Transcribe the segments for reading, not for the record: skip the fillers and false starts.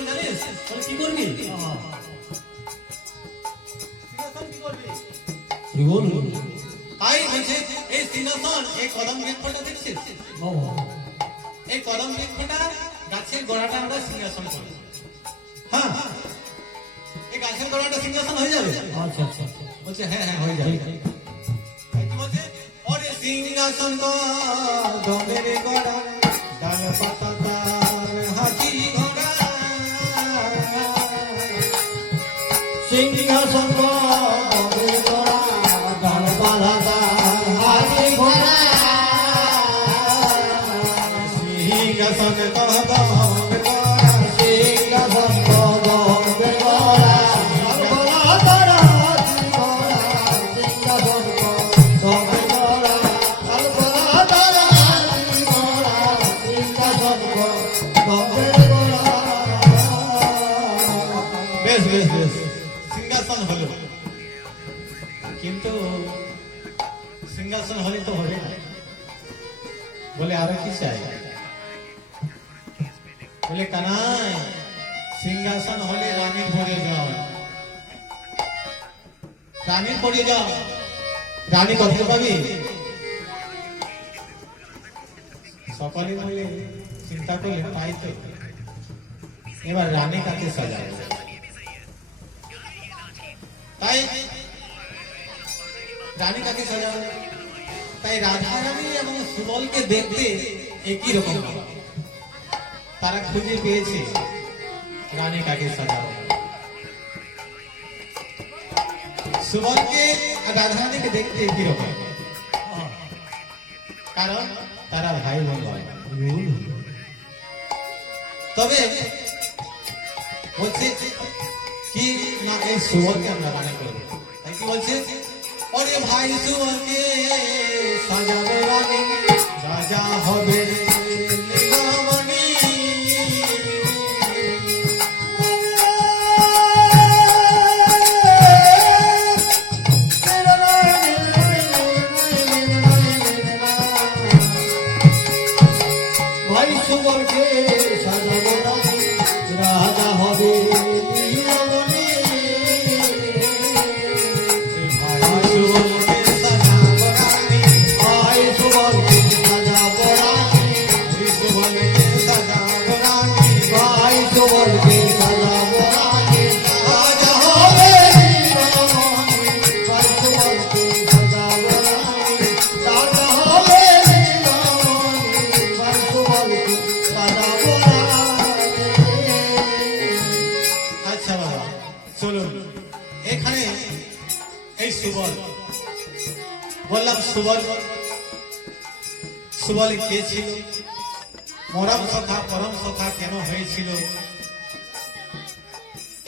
করব জানিস? বলে কি করবি? কি বলবো? তাই বলছে এই সিংহাসন এই কদম বৃক্ষটা দেখছিস? এই কদম বৃক্ষটা গাছের গোড়াটা আমরা সিংহাসন করব। হ্যাঁ, এই গাছের গোড়াটা সিংহাসন হয়ে যাবে। আচ্ছা আচ্ছা, বলছে হ্যাঁ হ্যাঁ হয়ে যাবে। বলছে ওরে সিংহাসন কদমের গোড়া, ডাল পাতা তার হাতি ঘোড়া, সিংহাসন কদমের গোড়া, ডাল পাতা তার হাতি ঘোড়া, সিংহাসন কদমের গোড়া, সিংহাসন কদমের গোড়া, সিংহাসন হলো। কিন্তু সিংহাসন হলে তো হবে না, বলে আরো কি চাই? বলে কানাই সিংহাসন হলে রানীর পড়ে যাও, রানীর পড়ে যাও, রানী কত পাবি? সকলে বলে চিন্তা করলে তাই তো, এবার রানী কাকে সাজাবে? তাই রানী কাকে সাজাবে? তাই রাধা রানী এবং সুবলকে দেখতে একই রকম, তারা খুঁজে পেয়েছে রানী কাকে সাজাবে। সুবলকে আর রাধা রানীকে দেখতে একই রকম, কারণ তারা ভাই বোন। তবে বলছে কি না এই সুবলকে আমরা রানী করবো। তাই কি বলছে? ওরে ভাই সুবলকে সাজাবে রানী, রাজা হবে নীলমণি। ভাই সুবলকে সাজাবে রানী, রাজা হবে নীলমণি। ভাই সুবলকে সাজাবো রানী, ভাই সুবলকে সাজাবো রানী, সুবলকে সাজাবো রানী, ভাই সুবলকে সাজাবো রানী, রাজা হবে নীলমণি। ভাই সুবলকে সাজাবো রানী, রাজা হবে নীলমণি, ভাই সুবলকে সাজাবো রানী। আচ্ছা বাবা চলুন, এখানে এই সুবল বললাম, সুবল সুবল কে ছিল, মরম সখা পরম সখা কেন হয়েছিল,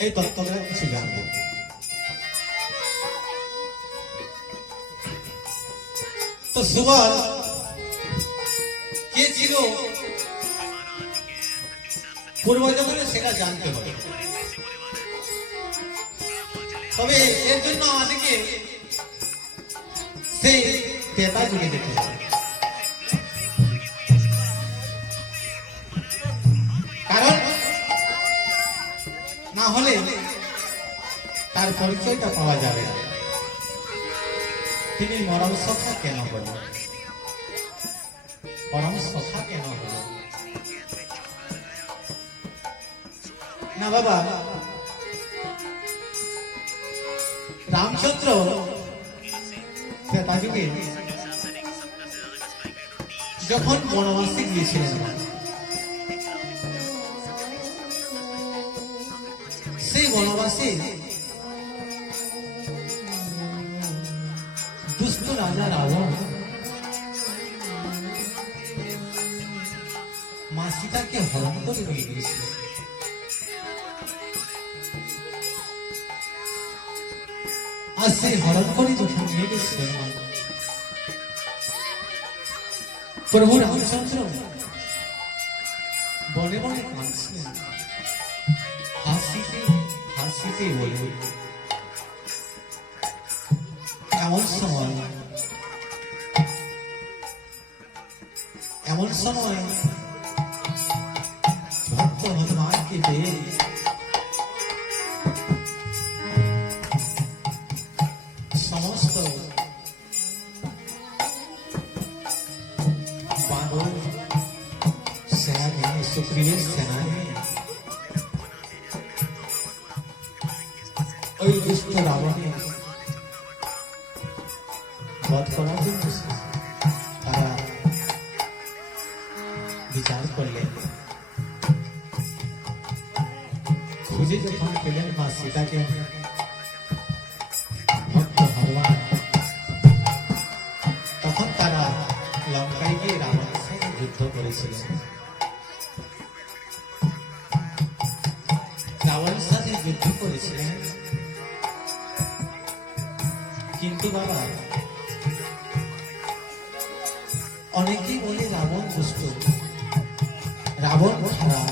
এই তত্ত্বটা কিছু জানবো। তো সুবল কে ছিল পূর্বজন্মে সেটা জানতে হবে। তবে এর জন্য আমাদেরকে সেই দেবতা যুগে যেতে হবে, কারণ না হলে তার পরিচয়টা পাওয়া যাবে না। তিনি মরম সখা কেন হল, পরম সখা কেন হল না বাবা? রামচন্দ্র যুগে যখন বনবাসে গিয়েছিলেন, সেই বনবাসে দুষ্ট রাজা রাবণ মা সীতাকে হরণ করে নিয়ে গিয়েছিল। আর সেই হরণ করে যখন নিয়ে গেছিলেন, প্রভু রামচন্দ্র বনে বনে কাঁদছিলেন, হাসিতে হাসিতে বলে। এমন সময় ভক্ত হনুমানকে সীতাকে পেয়ে সমস্ত বানর সেনা নিয়ে সুগ্রীবের সেনা নিয়ে ওই দুষ্ট রাবণের বধ করার জন্য তারা বিচার করলেন। খুঁজে যখন পেলেন মা সীতাকে ভক্ত ভগবান, তখন তারা লঙ্কায় গিয়ে রাবণের সাথে যুদ্ধ করেছিলেন। রাবণের সাথে যুদ্ধ করেছিলেন, কিন্তু বাবা অনেকেই বলে রাবণ দুষ্ট, রাবণ খারাপ,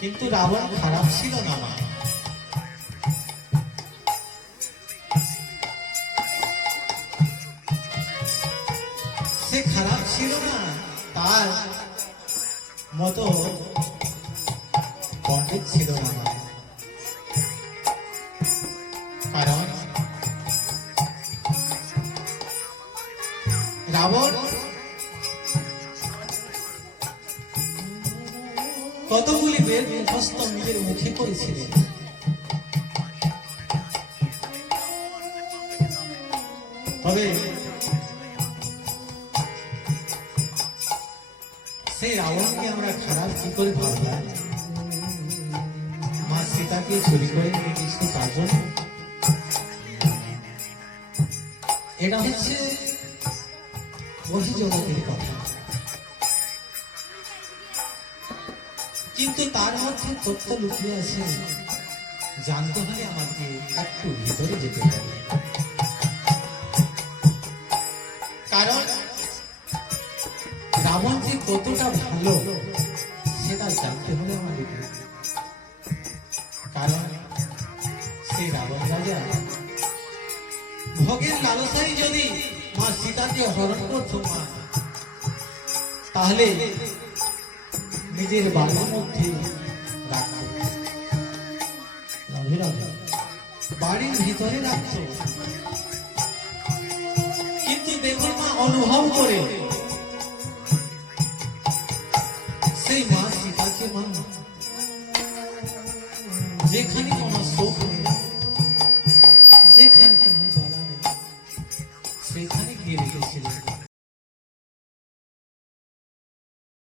কিন্তু রাবণ খারাপ ছিল না মা। সে খারাপ ছিল না, তার মতো পণ্ডিত ছিল না মা। কারণ রাবণ কতগুলি বেদ মুখস্থ নিজের মুখে করেছিলেন, তবে সেই রাবণকে আমরা খারাপ কি করে ভাবলাম? মা সীতাকে চুরি করে নিয়ে গেছিল তার জন্য। এটা হচ্ছে বহির্জগতের কথা, কিন্তু তার মধ্যে তথ্য লুকিয়ে আছে। জানতে হলে আমাকে একটু ভিতরে যেতে হবে, কারণ রাবণ যে কতটা ভালো সেটা জানতে হলে আমাদেরকে। কারণ সেই রাবণ রাজা ভোগের লালসায় যদি মা সীতাকে হরণ করতো মা, তাহলে নিজের বাড়ির মধ্যে রাখত, বাড়ির ভিতরে রাখত। কিন্তু দেখুন মা, অনুভব করে সেই মা সীতাকে মা যেখানে